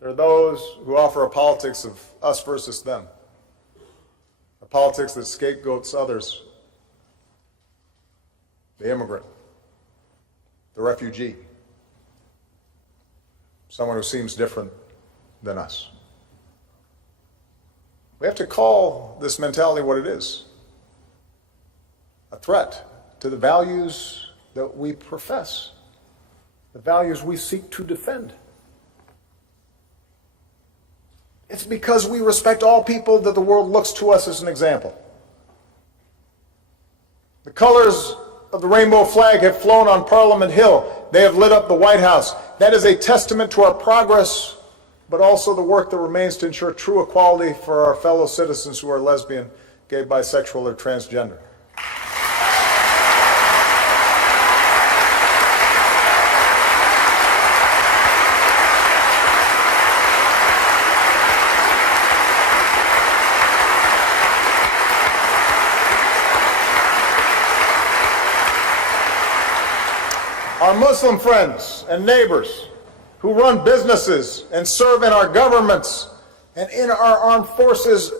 There are those who offer a politics of us versus them, a politics that scapegoats others, the immigrant, the refugee, someone who seems different than us. We have to call this mentality what it is, a threat to the values that we profess, the values we seek to defend. It's because we respect all people that the world looks to us as an example. The colors of the rainbow flag have flown on Parliament Hill. They have lit up the White House. That is a testament to our progress, but also the work that remains to ensure true equality for our fellow citizens who are lesbian, gay, bisexual, or transgender. Our Muslim friends and neighbors who run businesses and serve in our governments and in our armed forces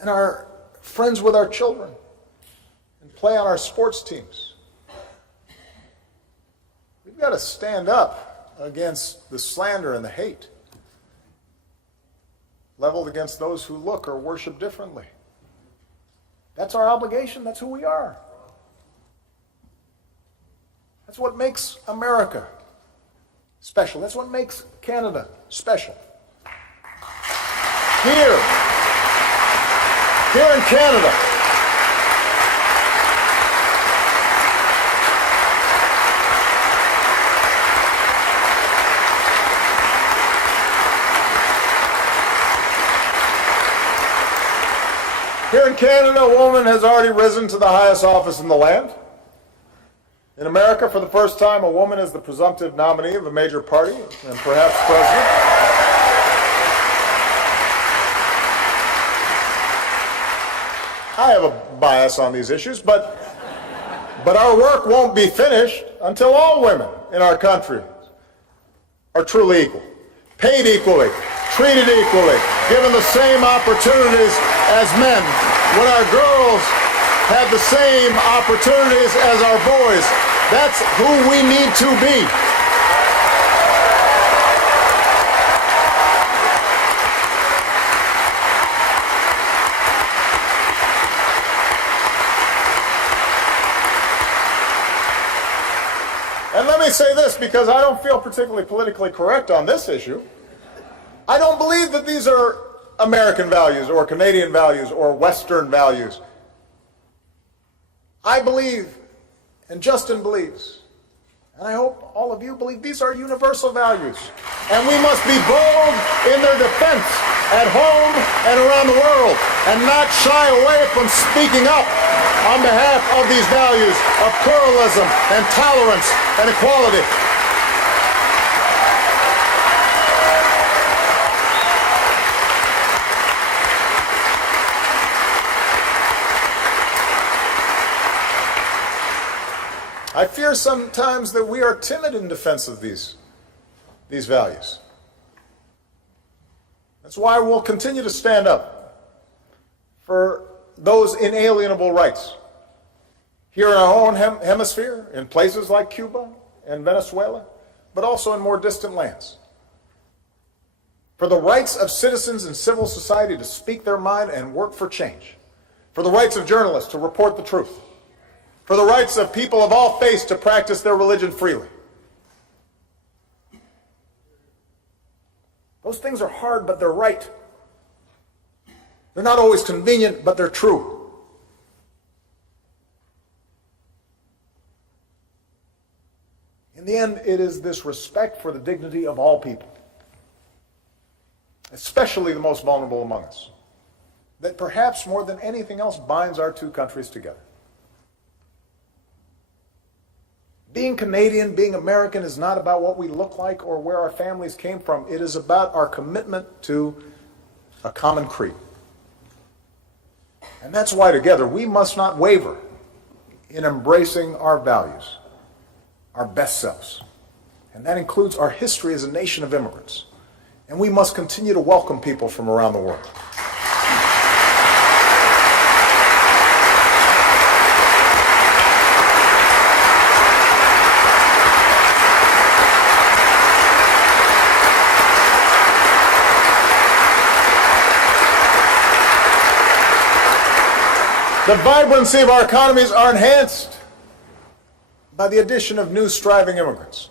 and are friends with our children and play on our sports teams. We've got to stand up against the slander and the hate leveled against those who look or worship differently. That's our obligation. That's who we are. That's what makes America special. That's what makes Canada special. Here in Canada, a woman has already risen to the highest office in the land. In America, for the first time, a woman is the presumptive nominee of a major party and perhaps president. I have a bias on these issues, but our work won't be finished until all women in our country are truly equal, paid equally, treated equally, given the same opportunities as men. When our girls have the same opportunities as our boys, that's who we need to be. And let me say this, because I don't feel particularly politically correct on this issue. I don't believe that these are American values or Canadian values or Western values. I believe, and Justin believes, and I hope all of you believe, these are universal values. And we must be bold in their defense at home and around the world, and not shy away from speaking up on behalf of these values of pluralism and tolerance and equality. I fear sometimes that we are timid in defense of these values. That's why we'll continue to stand up for those inalienable rights here in our own hemisphere, in places like Cuba and Venezuela, but also in more distant lands. For the rights of citizens in civil society to speak their mind and work for change. For the rights of journalists to report the truth. For the rights of people of all faiths to practice their religion freely. Those things are hard, but they're right. They're not always convenient, but they're true. In the end, it is this respect for the dignity of all people, especially the most vulnerable among us, that perhaps more than anything else binds our two countries together. Being Canadian, being American is not about what we look like or where our families came from. It is about our commitment to a common creed. And that's why together we must not waver in embracing our values, our best selves. And that includes our history as a nation of immigrants, And we must continue to welcome people from around the world. The vibrancy of our economies are enhanced by the addition of new striving immigrants.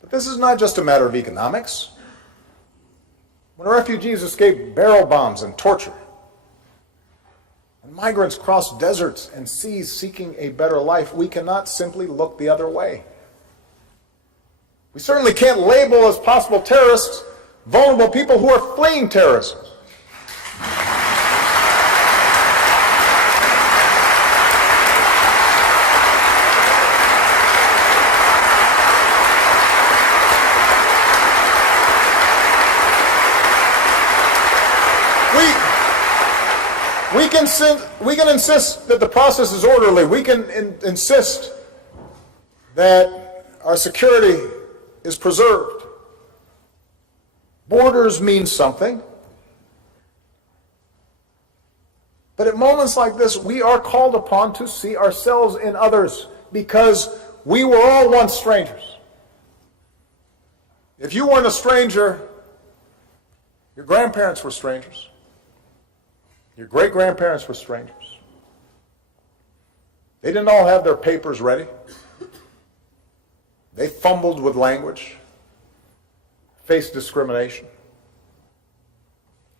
But this is not just a matter of economics. When refugees escape barrel bombs and torture, when migrants cross deserts and seas seeking a better life, we cannot simply look the other way. We certainly can't label as possible terrorists vulnerable people who are fleeing terrorism. We can insist that the process is orderly. We can insist that our security is preserved. Borders mean something. But at moments like this, we are called upon to see ourselves in others, because we were all once strangers. If you weren't a stranger, your grandparents were strangers. Your great-grandparents were strangers. They didn't all have their papers ready. They fumbled with language, faced discrimination,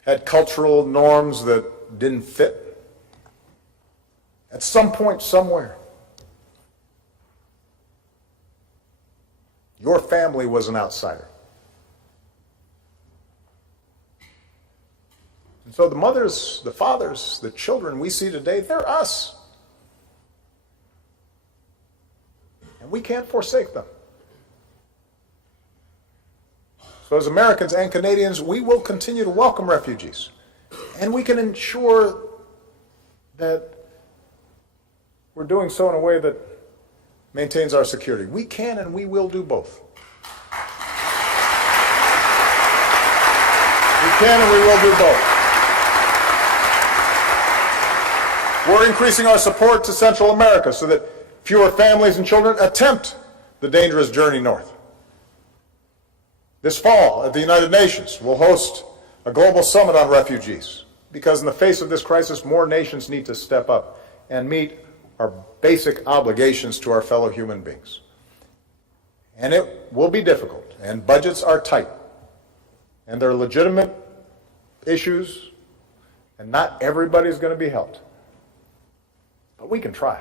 had cultural norms that didn't fit. At some point, somewhere, your family was an outsider. And so the mothers, the fathers, the children we see today, they're us. And we can't forsake them. So as Americans and Canadians, we will continue to welcome refugees. And we can ensure that we're doing so in a way that maintains our security. We can and we will do both. We can and we will do both. We're increasing our support to Central America so that fewer families and children attempt the dangerous journey north. This fall at the United Nations, we'll host a global summit on refugees, because in the face of this crisis, more nations need to step up and meet our basic obligations to our fellow human beings. And it will be difficult, and budgets are tight, and there are legitimate issues, and not everybody's going to be helped. But we can try.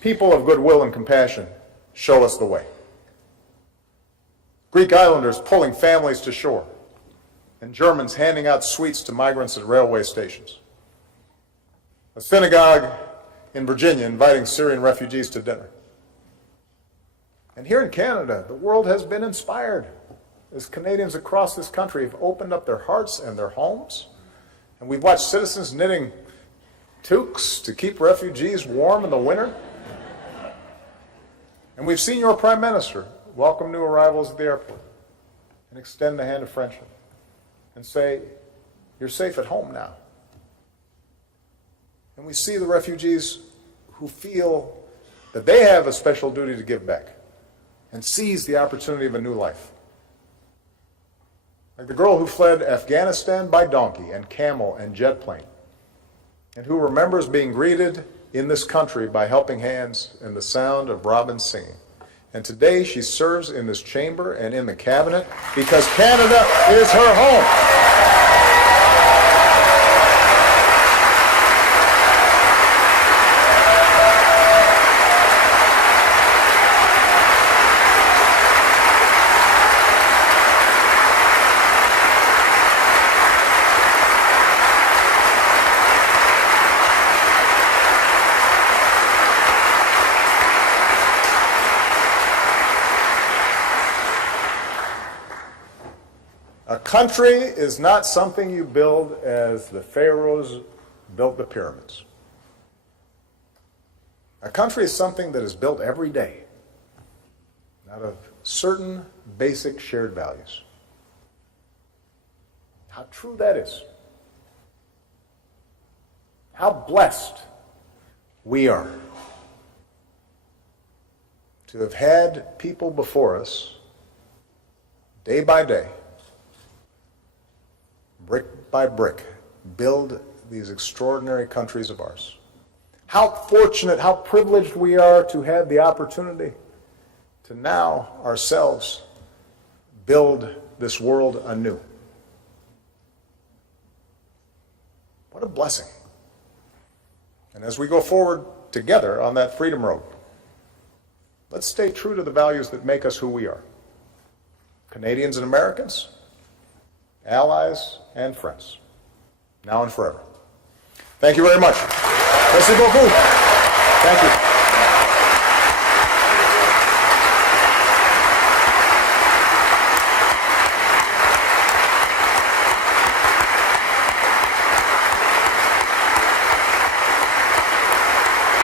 People of goodwill and compassion show us the way. Greek islanders pulling families to shore, and Germans handing out sweets to migrants at railway stations. A synagogue in Virginia inviting Syrian refugees to dinner. And here in Canada, the world has been inspired as Canadians across this country have opened up their hearts and their homes. And we've watched citizens knitting toques to keep refugees warm in the winter. And we've seen your Prime Minister welcome new arrivals at the airport and extend the hand of friendship and say, you're safe at home now. And we see the refugees who feel that they have a special duty to give back and seize the opportunity of a new life. Like the girl who fled Afghanistan by donkey and camel and jet plane, and who remembers being greeted in this country by helping hands and the sound of robins singing. And today she serves in this chamber and in the cabinet because Canada is her home. A country is not something you build as the pharaohs built the pyramids. A country is something that is built every day. out of certain basic shared values. How true that is. How blessed we are to have had people before us, day by day, brick by brick, build these extraordinary countries of ours. How fortunate, how privileged we are to have the opportunity to now ourselves build this world anew. What a blessing. And as we go forward together on that freedom road, let's stay true to the values that make us who we are. Canadians and Americans, allies and friends, now and forever. Thank you very much. Merci beaucoup. Thank you.